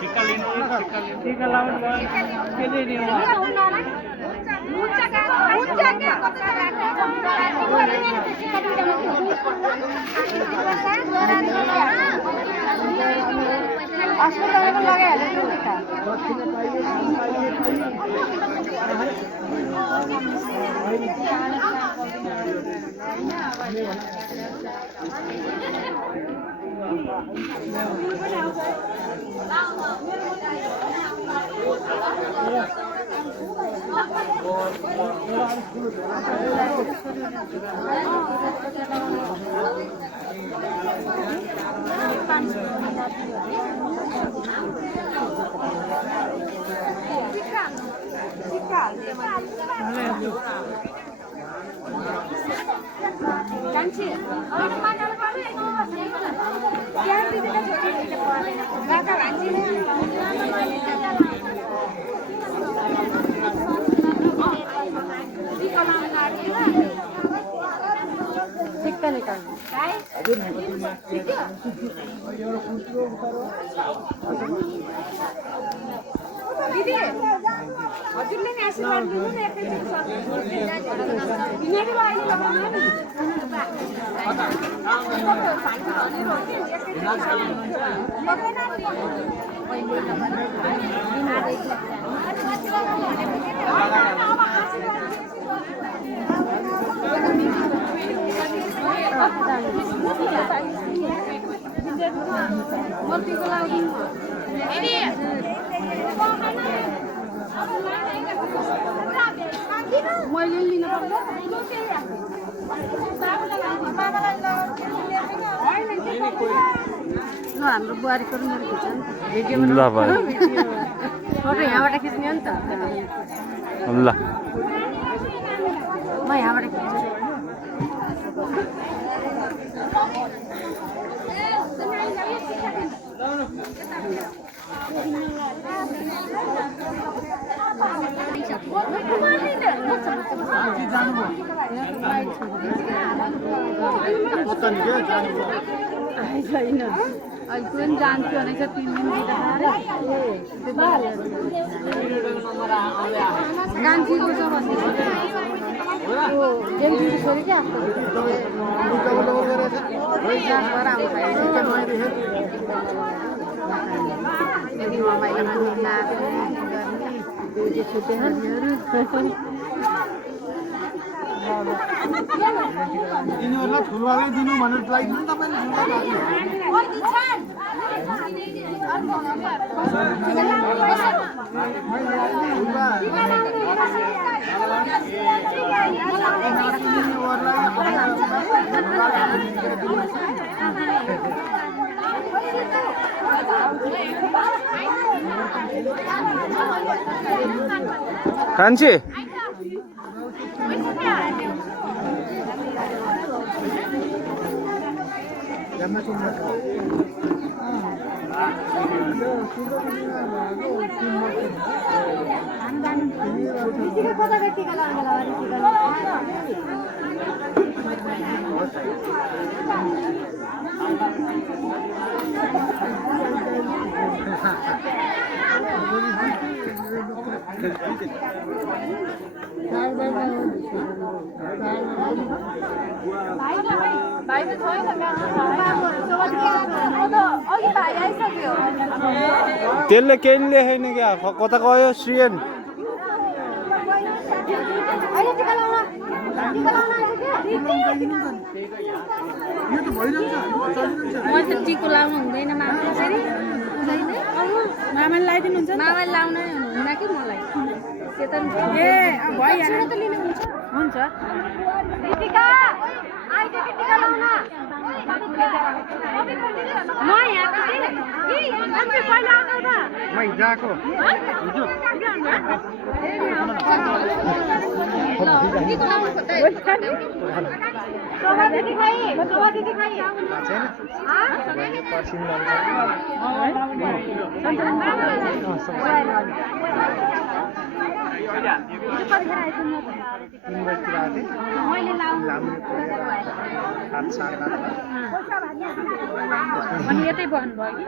टीका लाउनु भयो के दिने हो अस्पतालमा लगाइहाल्यो नि त दिदी हजुरले नि आशीर्वाद दिनु न एकैचोटि यिनीहरू अहिले लगाउनु नि मर्तीको लागि मैले लिनु ल हाम्रो बुहारीको मेरो खिच्छ नि भिडियो फोटो यहाँबाट खिच्ने हो नि त ल म यहाँबाट खिच्छु छैन अहिले पनि जान्छु भनेको 3 दिन गान्थीको छ भन्ने छोरी क्या यिनीहरूलाई फुलवालै दिनु भनेर लगाइदिनु तपाईँले कान्छी त्यसले केही लेखेन क्या कता गयो श्रीयन टिको लाउनु हुँदैन मामाले फेरि मामाले लगाइदिनुहुन्छ मामाले लाउन हुन्न कि मलाई त्यो त ए भइहाल्यो त लिनुहुन्छ हुन्छ टिका आइज टिका लाउन म यहाँ कि मान्छे पहिला आउँदा त म हिजोको हिजो टिको लाउनु खोज्दै शोभा दिदी खाइ अनि यतै बस्नु भयो कि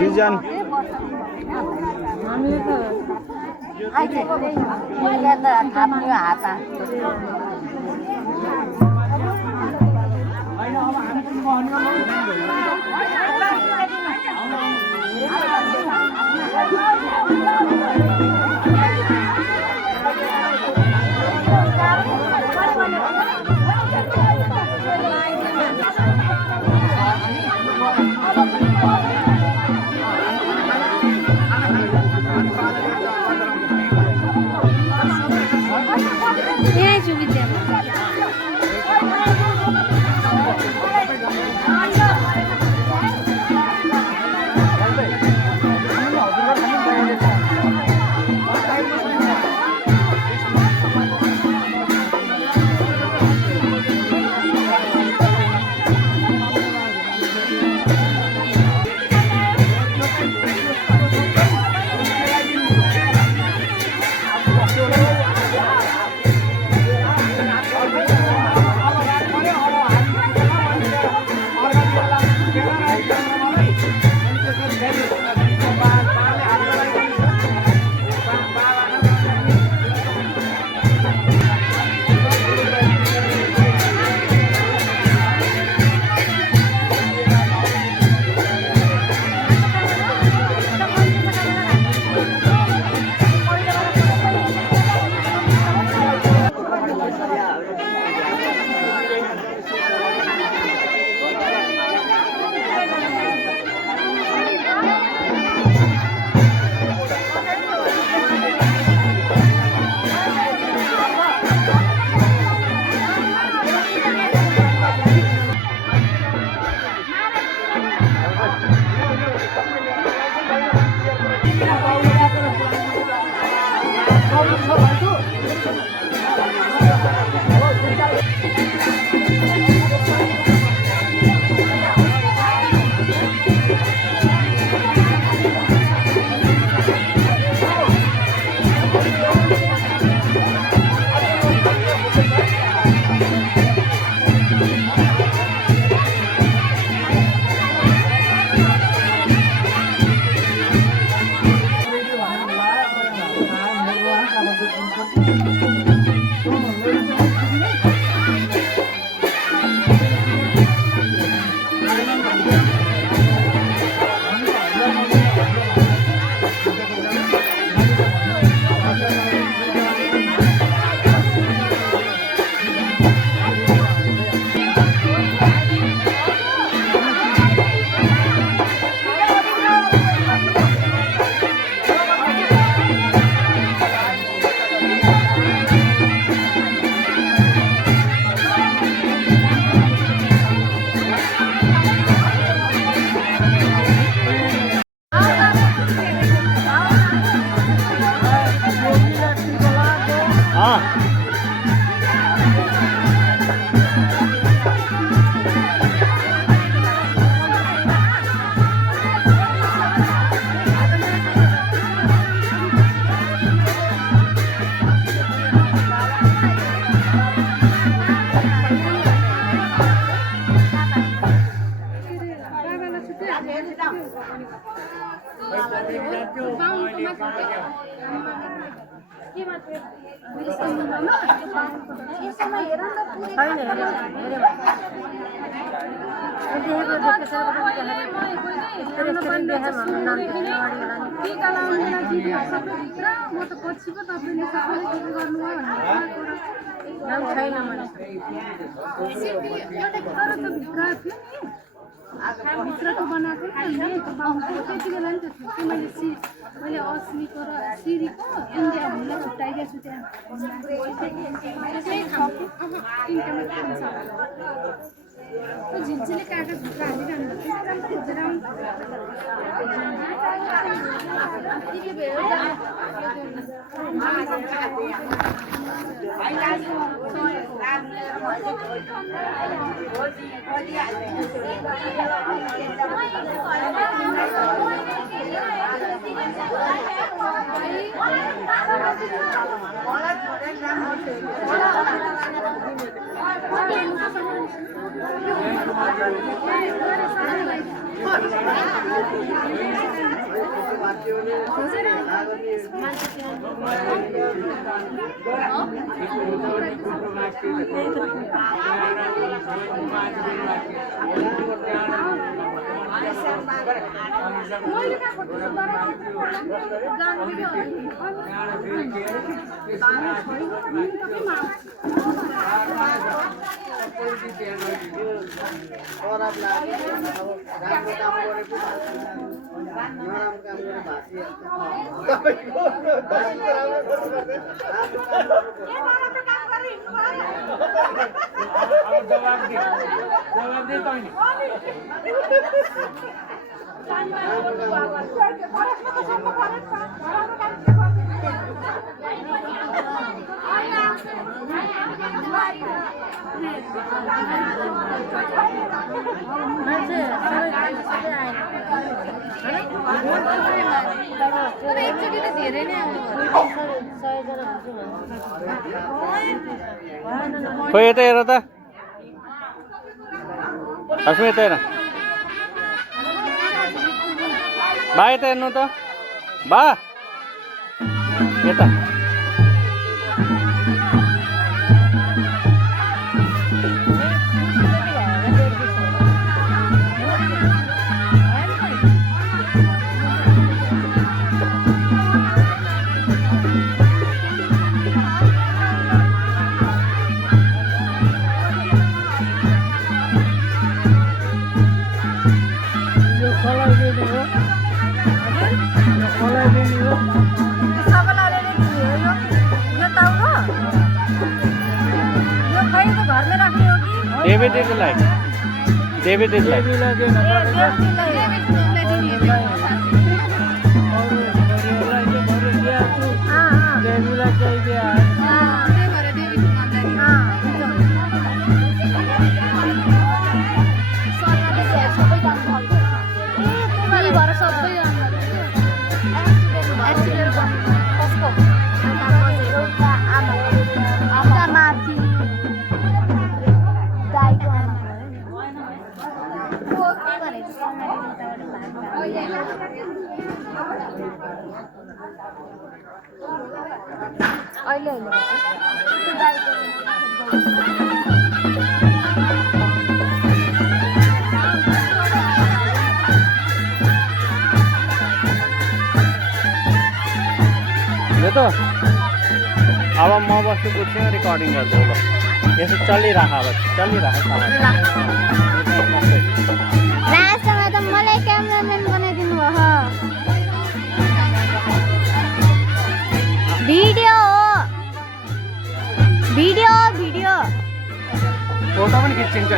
रिजन यही सुविधा भित्रको बनाएको त्यति बेला नि त थियो मैले असलीको र सिरीको इन्डिया हुँदा छुट्याइदिएको छु त्यहाँ झिल्छिले कागज भित्र हालिरहनु खोइ यता हेर त अस्मी यता हेर बा यता हेर्नु त बा यता David is like. David is like. तो अब म बस्छु कुर्सीमा रिकर्डिङ गर्छु ल यसो चलिरह अब चलिरह लास्टमा त मलाई क्यामेराम्यान बनाइदिनु भयो भिडियो भिडियो भिडियो फोटो पनि खिचिन्छ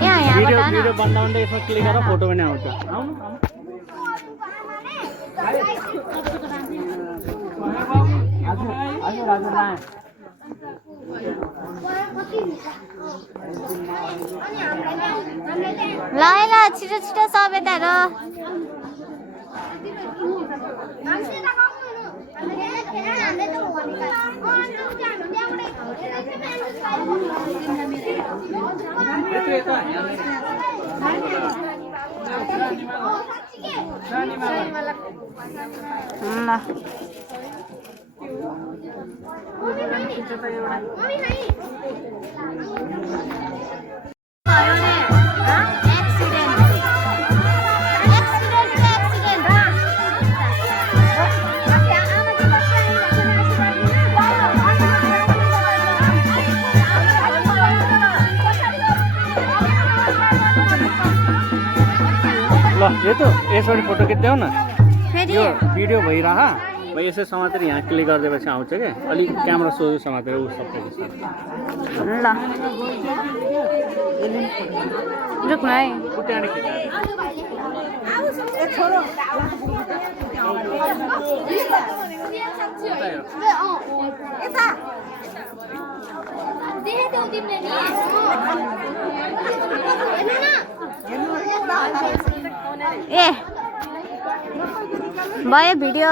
भिडियो भिडियो बनाउँदै यसमा क्लिक गरेर फोटो पनि आउँछ ल छिटो छिटो सब यता ये तो यसरी फोटो खिच्देऊ न यो भिडियो भइरह भाइ यसो समातेर यहाँ क्लिक गरिदिएपछि आउँछ के अलि क्यामेरा सोझो समातेर उ सबै ल रुक न है उट्याउने ए भयो भिडियो